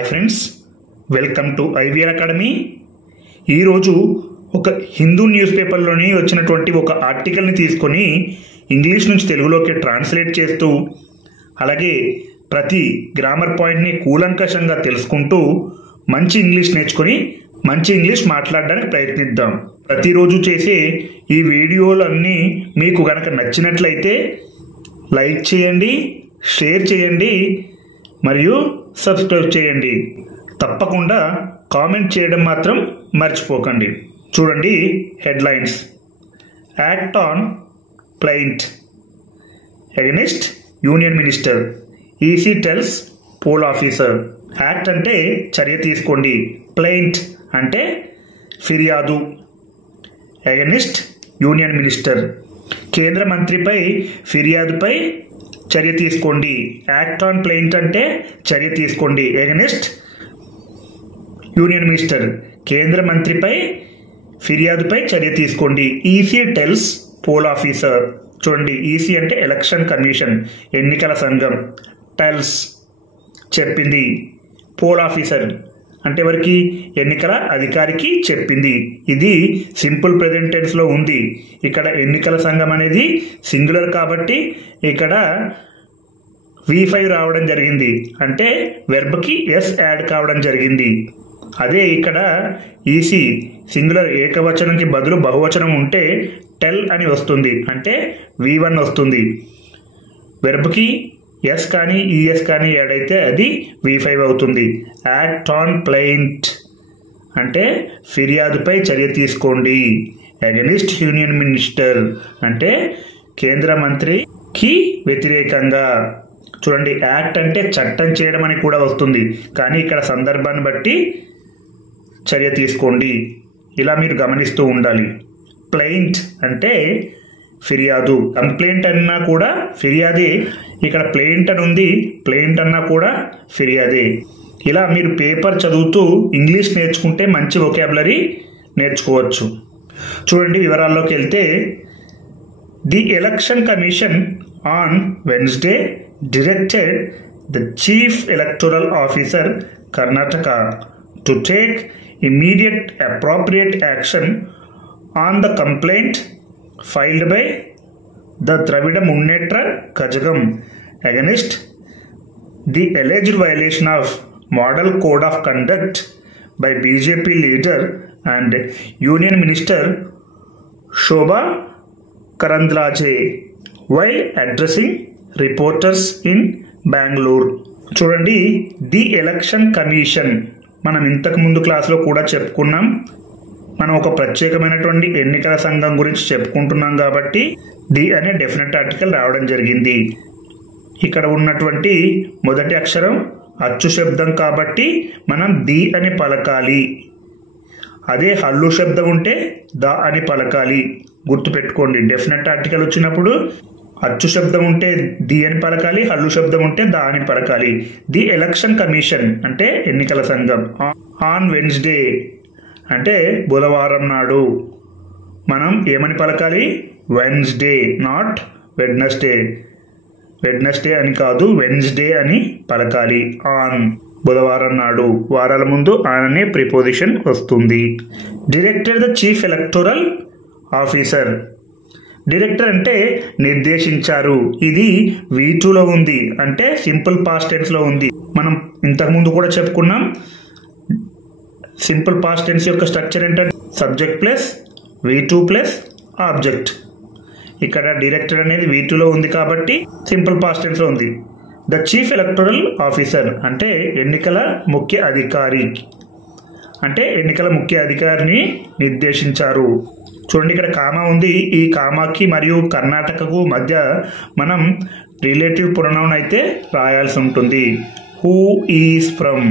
Hi friends, welcome to IVR academy. ఈరోజు ఒక Hindu news పేపర్లోని వచ్చినటువంటి ఒక ఆర్టికల్ని తీసుకొని ఇంగ్లీష్ నుంచి తెలుగులోకి ట్రాన్స్లేట్ చేస్తూ అలాగే ప్రతి గ్రామర్ పాయింట్ని కూలంకషంగా తెలుసుకుంటూ మంచి ఇంగ్లీష్ నేర్చుకొని మంచి ఇంగ్లీష్ మాట్లాడడానికి ప్రయత్నిద్దాం. ప్రతిరోజు చేసే ఈ వీడియోలన్నీ మీకు కనుక నచ్చినట్లయితే లైక్ చేయండి, షేర్ చేయండి మరియు సబ్స్క్రైబ్ చేయండి. తప్పకుండా కామెంట్ చేయడం మాత్రం మర్చిపోకండి. చూడండి headlines. Act on plaint against union minister, EC tells poll officer. Act అంటే చర్య తీసుకోండి, ప్లెయింట్ అంటే ఫిర్యాదు, అగెనిస్ట్ యూనియన్ మినిస్టర్ కేంద్ర మంత్రిపై ఫిర్యాదుపై చర్య తీసుకోండి. యాక్ట్ ఆన్ ప్లెయింట్ అంటే చర్య తీసుకోండి, అగెనిస్ట్ యూనియన్ మినిస్టర్ కేంద్ర మంత్రిపై ఫిర్యాదుపై చర్య తీసుకోండి. EC tells poll officer. చూడండి, ఈసీ అంటే ఎలక్షన్ కమిషన్, ఎన్నికల సంఘం. టెల్స్ చెప్పింది, పోల్ ఆఫీసర్ అంటే ఎవరికి? ఎన్నికల అధికారికి చెప్పింది. ఇది సింపుల్ ప్రెజెంట్ టెన్స్ లో ఉంది. ఇక్కడ ఎన్నికల సంఘం అనేది సింగులర్ కాబట్టి ఇక్కడ V5 రావడం జరిగింది, అంటే వెర్బ్కి ఎస్ యాడ్ కావడం జరిగింది. అదే ఇక్కడ ఈసీ సింగులర్ ఏకవచనంకి బదులు బహువచనం ఉంటే టెల్ అని వస్తుంది, అంటే V1 వస్తుంది. వెర్బ్కి ఎస్ కానీ ఈఎస్ కానీ యాడ్ అయితే అది V5 అవుతుంది. యాక్ట్ ఆన్ ప్లెయింట్ అంటే ఫిర్యాదుపై చర్య తీసుకోండి. అగెనిస్ట్ యూనియన్ మినిస్టర్ అంటే కేంద్ర మంత్రికి వ్యతిరేకంగా. చూడండి, యాక్ట్ అంటే చట్టం చేయడం అని కూడా వస్తుంది, కానీ ఇక్కడ సందర్భాన్ని బట్టి చర్య తీసుకోండి. ఇలా మీరు గమనిస్తూ ఉండాలి. ప్లెయింట్ అంటే ఫిర్యాదు, కంప్లైంట్ అన్నా కూడా ఫిర్యాదే. ఇక్కడ ప్లెయింట్ అని ఉంది, ప్లెయింట్ అన్నా కూడా ఫిర్యాదే. ఇలా మీరు పేపర్ చదువుతూ ఇంగ్లీష్ నేర్చుకుంటే మంచి వొకాబులరీ నేర్చుకోవచ్చు. చూడండి వివరాల్లోకి వెళ్తే, the election commission on Wednesday directed the Chief Electoral Officer Karnataka to take immediate appropriate action on the complaint filed by the Dravida Munnetra Kazhagam against the alleged violation of Model Code of Conduct by BJP leader and Union Minister Shobha Karandlaje while addressing reporters in Bengaluru. చూడండి, the election commission మనం ఇంతకు ముందు క్లాస్లో కూడా చెప్పుకున్నాం. మనం ఒక ప్రత్యేకమైనటువంటి ఎన్నికల సంఘం గురించి చెప్పుకుంటున్నాం కాబట్టి ది అనే డెఫినెట్ ఆర్టికల్ రావడం జరిగింది. ఇక్కడ ఉన్నటువంటి మొదటి అక్షరం అచ్చు శబ్దం కాబట్టి మనం ది అని పలకాలి. అదే హల్లు శబ్దం ఉంటే ద అని పలకాలి. గుర్తుపెట్టుకోండి, డెఫినెట్ ఆర్టికల్ వచ్చినప్పుడు అచ్చు శబ్దం ఉంటే ది అని పలకాలి, హల్లు శబ్దం ఉంటే దా అని పలకాలి. ది ఎలక్షన్ కమిషన్ అంటే ఎన్నికల సంఘం. ఆన్ వెన్స్డే అంటే బుధవారం నాడు. మనం ఏమని పలకాలి? Wednesday, not Wednesday. వెడ్నెస్డే అని కాదు, వెన్స్డే అని పలకాలి. ఆన్ బుధవారం నాడు. వారాల ముందు ఆన్ అనే ప్రిపోజిషన్ వస్తుంది. Director the chief electoral officer. Director అంటే నిర్దేశించారు. ఇది V2లో ఉంది, అంటే సింపుల్ పాస్ట్ టెన్స్ లో ఉంది. మనం ఇంతకుముందు కూడా చెప్పుకున్నాం. సింపుల్ పాస్ట్ టెన్స్ యొక్క స్ట్రక్చర్ ఏంటంటే subject plus V2 plus object. ఇక్కడ డైరెక్టర్ అనేది V2లో ఉంది కాబట్టి సింపుల్ పాస్ట్ టెన్స్ లో ఉంది. ద చీఫ్ ఎలక్టోరల్ ఆఫీసర్ అంటే ఎన్నికల ముఖ్య అధికారి, అంటే ఎన్నికల ముఖ్య అధికారిని నిర్దేశించారు. చూడండి, ఇక్కడ కామా ఉంది. ఈ కామాకి మరియు కర్ణాటకకు మధ్య మనం రిలేటివ్ ప్రొనౌన్ అయితే రాయాల్సి ఉంటుంది. Who is from,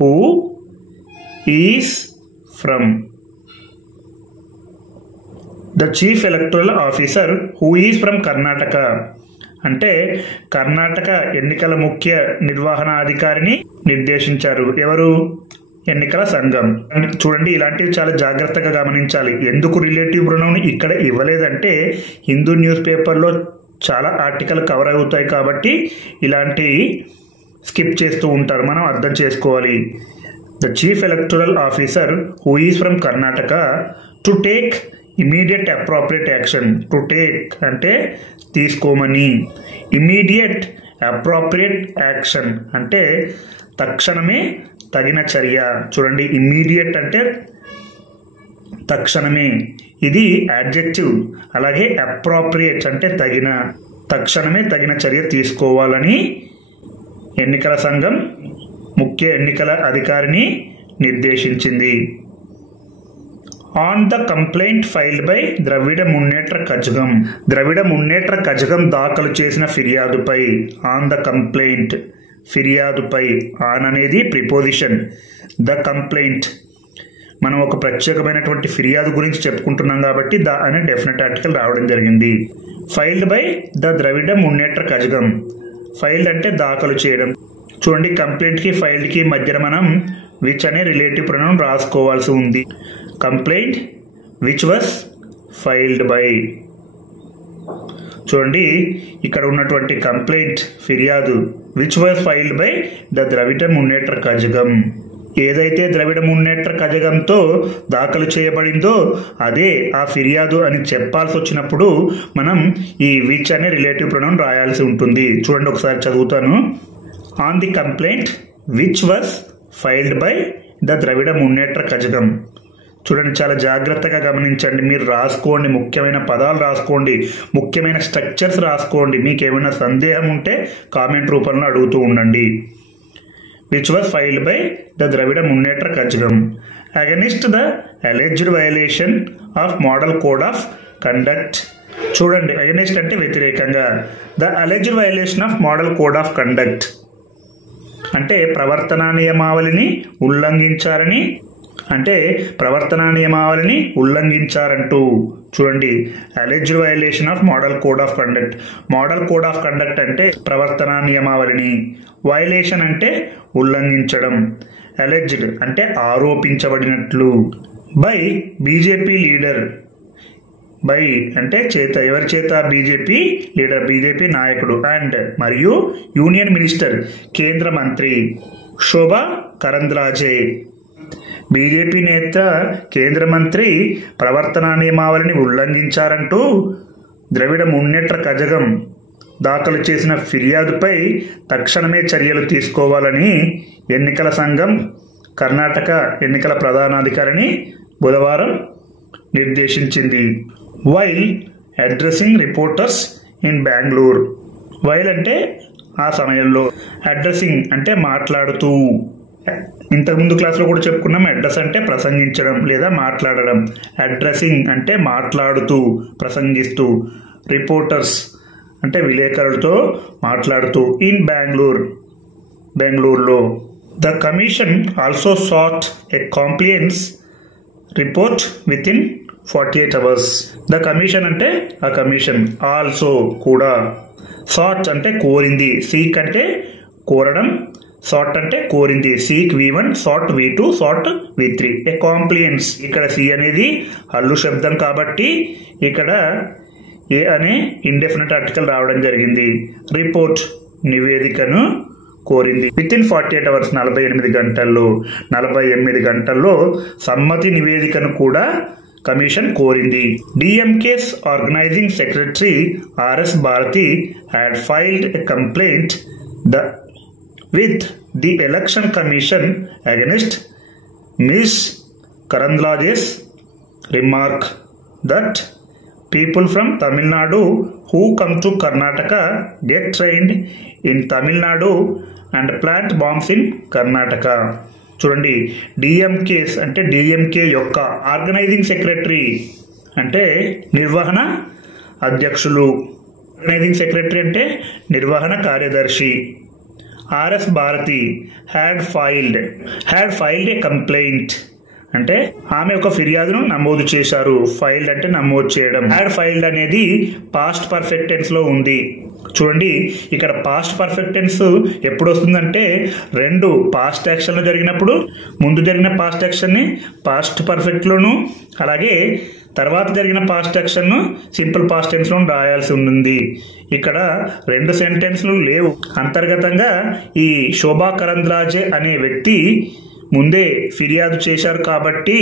who is from. The chief electoral officer who is from Karnataka అంటే కర్ణాటక ఎన్నికల ముఖ్య నిర్వహణాధికారిని నిర్దేశించారు. ఎవరు? ఎన్నికల సంఘం. చూడండి, ఇలాంటివి చాలా జాగ్రత్తగా గమనించాలి. ఎందుకు రిలేటివ్ ప్రొనౌన్ ఇక్కడ ఇవ్వలేదంటే హిందూ న్యూస్ పేపర్లో చాలా ఆర్టికల్ కవర్ అవుతాయి కాబట్టి ఇలాంటి స్కిప్ చేస్తూ ఉంటారు, మనం అర్థం చేసుకోవాలి. The chief electoral officer who is from Karnataka to take immediate appropriate action. To take అంటే తీసుకోమని, ఇమీడియట్ అప్రోప్రియేట్ యాక్షన్ అంటే తక్షణమే తగిన చర్య. చూడండి, ఇమ్మీడియట్ అంటే తక్షణమే, ఇది యాడ్జెక్టివ్. అలాగే అప్రోప్రియేట్ అంటే తగిన, తక్షణమే తగిన చర్య తీసుకోవాలని ఎన్నికల సంఘం ముఖ్య ఎన్నికల అధికారిని నిర్దేశించింది. On the complaint filed by Dravida Munnetra Kazhagam. Dravida Munnetra Kazhagam దాఖలు చేసిన ఫిర్యాదుపై, ఆన్ ద కంప్లైంట్ ఫిర్యాదుపై, ఆన్ అనేది ప్రిపోజిషన్, ద కంప్లైంట్ మనం ఒక ప్రత్యేకమైనటువంటి ఫిర్యాదు గురించి చెప్పుకుంటున్నాం కాబట్టి ద అనే డెఫినెట్ ఆర్టికల్ రావడం జరిగింది. Filed by the Dravida Munnetra Kazhagam. Filed అంటే దాఖలు చేయడం. చూడండి, కంప్లైంట్కి ఫైల్డ్కి మధ్యన మనం విచ్ అనే రిలేటివ్ ప్రొనౌన్ రాసుకోవాల్సి ఉంది. Complaint which was filed by. చూడండి, ఇక్కడ ఉన్నటువంటి కంప్లైంట్ ఫిర్యాదు which was filed by the Dravida Munnetra Kazhagam. ఏదైతే ద్రవిడ మున్నేట్ర కజగంతో దాఖలు చేయబడిందో అదే ఆ ఫిర్యాదు అని చెప్పాల్సి వచ్చినప్పుడు మనం ఈ విచ్ అనే రిలేటివ్ ప్రొనౌన్ రాయాల్సి ఉంటుంది. చూడండి, ఒకసారి చదువుతాను. On the complaint which was filed by the Dravida Munnetra Kazhagam. చూడండి, చాలా జాగ్రత్తగా గమనించండి. మీరు రాసుకోండి, ముఖ్యమైన పదాలు రాసుకోండి, ముఖ్యమైన స్ట్రక్చర్స్ రాసుకోండి. మీకు ఏమైనా సందేహం ఉంటే కామెంట్ రూపంలో అడుగుతూ ఉండండి. Which was filed by the Dravida Munnetra Kazhagam against the alleged violation of model code of conduct. చూడండి, అగెనిస్ట్ అంటే వ్యతిరేకంగా, the alleged violation of model code of conduct అంటే ప్రవర్తనా నియమావళిని ఉల్లంఘించారని, అంటే ప్రవర్తనా నియమావళిని ఉల్లంఘించారంటూ. చూడండి, alleged violation of model code of conduct. Model code of conduct అంటే ప్రవర్తనా నియమావళిని, వయలేషన్ అంటే ఉల్లంఘించడం, అలెజ్డ్ అంటే ఆరోపించబడినట్లు. By BJP leader. బై అంటే చేత, ఎవరి చేత? బీజేపీ లీడర్, బీజేపీ నాయకుడు, అండ్ మరియు యూనియన్ మినిస్టర్ కేంద్ర మంత్రి శోభా కరంద్లాజే. బీజేపీ నేత కేంద్ర మంత్రి ప్రవర్తనా నియమావళిని ఉల్లంఘించారంటూ ద్రవిడ మున్నేట్ర కజగం దాఖలు చేసిన ఫిర్యాదుపై తక్షణమే చర్యలు తీసుకోవాలని ఎన్నికల సంఘం కర్ణాటక ఎన్నికల ప్రధానాధికారిని బుధవారం నిర్దేశించింది. While addressing reporters in Bengaluru. While అంటే ఆ సమయంలో, అడ్రసింగ్ అంటే మాట్లాడుతూ. ఇంతకుముందు క్లాస్లో కూడా చెప్పుకున్నాం, అడ్రస్ అంటే ప్రసంగించడం లేదా మాట్లాడడం. అడ్రసింగ్ అంటే మాట్లాడుతూ, ప్రసంగిస్తూ. రిపోర్టర్స్ అంటే విలేకరులతో మాట్లాడుతూ. ఇన్ బెంగళూరు, బెంగళూరులో. The commission also sought a complaints report within 48 hours. The commission అంటే ఆ కమిషన్, ఆల్సో కూడా, సాట్ అంటే కోరింది, సీక్ అంటే కోరడం, సాట్ అంటే కోరింది. సీక్ V1, సాట్ V2, సాట్ V3. ఏ కాంప్లియన్స్, ఇక్కడ సి అనేది హల్లు శబ్దం కాబట్టి ఇక్కడ ఏ అనే ఇండెఫినెట్ ఆర్టికల్ రావడం జరిగింది. రిపోర్ట్ నివేదికను కోరింది. విత్ ఇన్ 48 hours 48 గంటల్లో, 48 గంటల్లో సమ్మతి నివేదికను కూడా కమిషన్ కోరింది. DMK's organizing secretary RS Bharathi had filed a complaint with the election commission against Ms. Karandlaje's remark that people from Tamil Nadu who come to Karnataka get trained in Tamil Nadu and plant bombs in Karnataka. చూడండి, డిఎంకేస్ అంటే DMK యొక్క organising secretary అంటే నిర్వహణ అధ్యక్షులు, organising secretary అంటే నిర్వహణ కార్యదర్శి. RS Bharathi had filed a complaint అంటే ఆమె ఒక ఫిర్యాదును నమోదు చేశారు. ఫైల్డ్ అంటే నమోదు చేయడం. హ్యాడ్ ఫైల్డ్ అనేది పాస్ట్ పర్ఫెక్ట్ టెన్స్ లో ఉంది. చూడండి, ఇక్కడ పాస్ట్ పర్ఫెక్ట్ టెన్స్ ఎప్పుడు వస్తుందంటే రెండు పాస్ట్ యాక్షన్లు జరిగినప్పుడు ముందు జరిగిన పాస్ట్ యాక్షన్ ని పాస్ట్ పర్ఫెక్ట్ లోను, అలాగే తర్వాత జరిగిన past action simple past tense లో రాయాల్సి ఉంది. ఇక్కడ 2 సెంటెన్స్లు లేవు. అంతర్గతంగా ఈ శోభా కరంద్లాజే అనే వ్యక్తి ముందే ఫిర్యాదు చేశారు కాబట్టి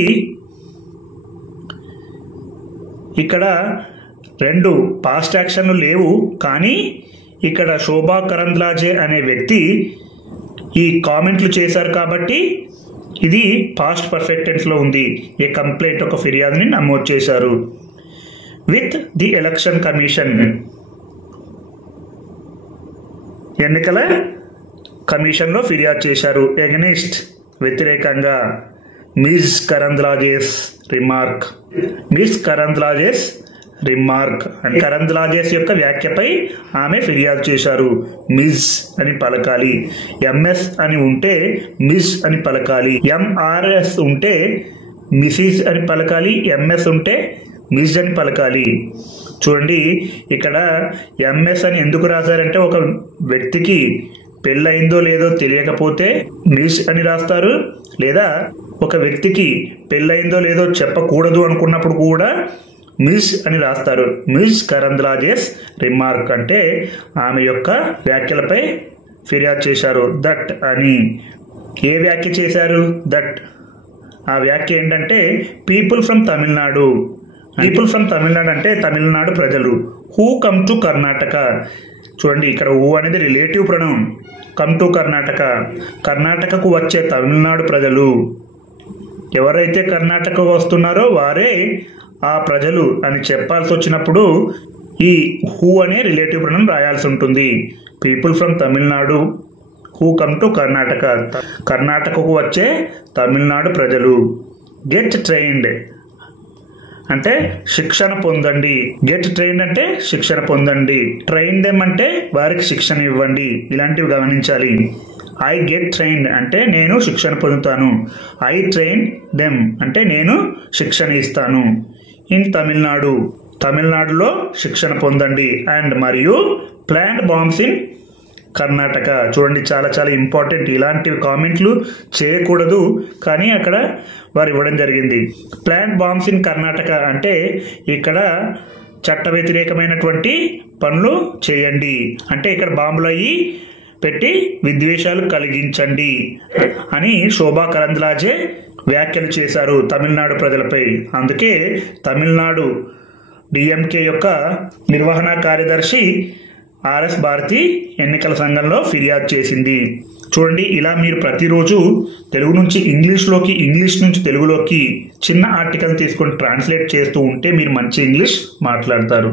ఇక్కడ 2 పాస్ట్ యాక్షన్లు లేవు. కానీ ఇక్కడ శోభా కరంద్లాజే అనే వ్యక్తి ఈ కామెంట్లు చేశారు కాబట్టి ఇది పాస్ట్ పర్ఫెక్ట్ టెన్స్ లో ఉంది. ఏ కంప్లైంట్, ఒక ఫిర్యాదుని నమోదు చేశారు. విత్ ది ఎలక్షన్ కమిషన్, ఎన్నికల కమిషన్లో ఫిర్యాదు చేశారు. ఎగనిస్ట్, వ్యతిరేకంగా. మిస్ కరంద్లాజేస్ రిమార్క్, మిస్ కరంద్లాజేస్ రిమార్క్ అంటే కరంద్లాజేస్ యొక్క వ్యాఖ్యపై ఆమె ఫిర్యాదు చేశారు. మిస్ అని పలకాలి. ఎంఎస్ అని ఉంటే మిస్ అని పలకాలి. ఎంఆర్ఎస్ ఉంటే మిసిస్ అని పలకాలి. ఎంఎస్ ఉంటే మిస్ అని పలకాలి. చూడండి, ఇక్కడ ఎంఎస్ అని ఎందుకు రాశారంటే ఒక వ్యక్తికి పెళ్ళయిందో లేదో తెలియకపోతే మిస్ అని రాస్తారు, లేదా ఒక వ్యక్తికి పెళ్ళయిందో లేదో చెప్పకూడదు అనుకున్నప్పుడు కూడా మిస్ అని రాస్తారు. మిస్ కరంద్లాజేస్ రిమార్క్ అంటే ఆమె యొక్క వ్యాఖ్యలపై ఫిర్యాదు చేశారు. దట్ అని ఏ వ్యాఖ్య చేశారు? దట్. ఆ వ్యాఖ్య ఏంటంటే people from Tamil Nadu. People from Tamil Nadu అంటే తమిళనాడు ప్రజలు. Who come to Karnataka. చూడండి, ఇక్కడ హూ అనేది relative pronoun. Come to Karnataka, కర్ణాటకకు వచ్చే తమిళనాడు ప్రజలు. ఎవరైతే కర్ణాటకకు వస్తున్నారో వారే ఆ ప్రజలు అని చెప్పాల్సి వచ్చినప్పుడు ఈ హూ అనే రిలేటివ్ ప్రొనౌన్ రాయాల్సి ఉంటుంది. People from Tamil Nadu who come to Karnataka, కర్ణాటకకు వచ్చే తమిళనాడు ప్రజలు. గెట్ ట్రైన్డ్ అంటే శిక్షణ పొందండి. గెట్ ట్రైన్డ్ అంటే శిక్షణ పొందండి. ట్రైన్ దెమ్ అంటే వారికి శిక్షణ ఇవ్వండి. ఇలాంటివి గమనించాలి. ఐ గెట్ ట్రైన్డ్ అంటే నేను శిక్షణ పొందుతాను. ఐ ట్రైన్ దెమ్ అంటే నేను శిక్షణ ఇస్తాను. ఇన్ తమిళనాడు, తమిళనాడులో శిక్షణ పొందండి. అండ్ మరియు ప్లాంట్ బాంబ్స్ ఇన్ కర్ణాటక. చూడండి, చాలా చాలా ఇంపార్టెంట్. ఇలాంటివి కామెంట్లు చేయకూడదు, కానీ అక్కడ వారు ఇవ్వడం జరిగింది. ప్లాంట్ బాంబ్స్ ఇన్ కర్ణాటక అంటే ఇక్కడ చట్ట వ్యతిరేకమైనటువంటి పనులు చేయండి అంటే ఇక్కడ బాంబులు అయ్యి పెట్టి విద్వేషాలు కలిగించండి అని శోభా కరంద్లాజే వ్యాఖ్యలు చేశారు తమిళనాడు ప్రజలపై. అందుకే తమిళనాడు డిఎంకే యొక్క నిర్వహణ కార్యదర్శి ఆర్ఎస్ భారతి ఎన్నికల సంఘంలో ఫిర్యాదు చేసింది. చూడండి, ఇలా మీరు ప్రతిరోజు తెలుగు నుంచి ఇంగ్లీష్లోకి, ఇంగ్లీష్ నుంచి తెలుగులోకి చిన్న ఆర్టికల్ తీసుకొని ట్రాన్స్లేట్ చేస్తూ ఉంటే మీరు మంచి ఇంగ్లీష్ మాట్లాడతారు.